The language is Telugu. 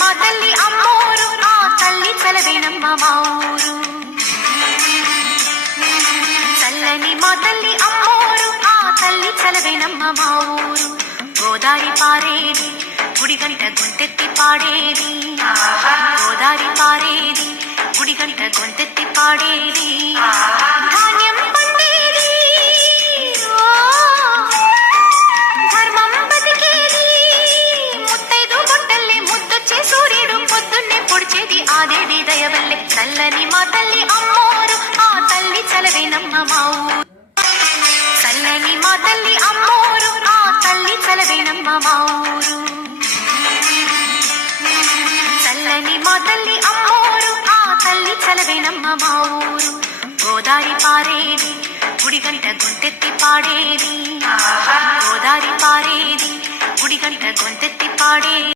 మా తల్లి అమ్మోరు, ఆ తల్లి చలవేనమ్మ మా ఊరు. చల్లని మా తల్లి అమ్మోరు, ఆ తల్లి చలవేనమ్మ మా ఊరు. గోదారి పారేది, గుడిగంట గొంతెత్తి పాడేది. గోదారి పారేది, గుడిగంట గొంతెత్తి పాడేది. ధాన్యం పండేది, ధర్మం బతికేది. ముత్తైదు గుట్టల్లే ముద్దొచ్చే సూర్యుడు పొద్దున్నే పొడిచేది ఆ దేవి దయవల్లే. చల్లని మా తల్లి అమ్మోరు, ఆ తల్లి చలవేనమ్మ మా ఊరు. చల్లని మా తల్లి అమ్మోరు, ఆ తల్లి చలవేనమ్మ మా ఊరు. చల్లని మా తల్లి అమ్మోరు, ఆ తల్లి చలవేనమ్మ మా ఊరు. గోదారి పారేది, గుడిగంట గొంతెత్తి పాడేది. గోదారి పారేది, గుడిగంట గొంతెత్తి పాడేది.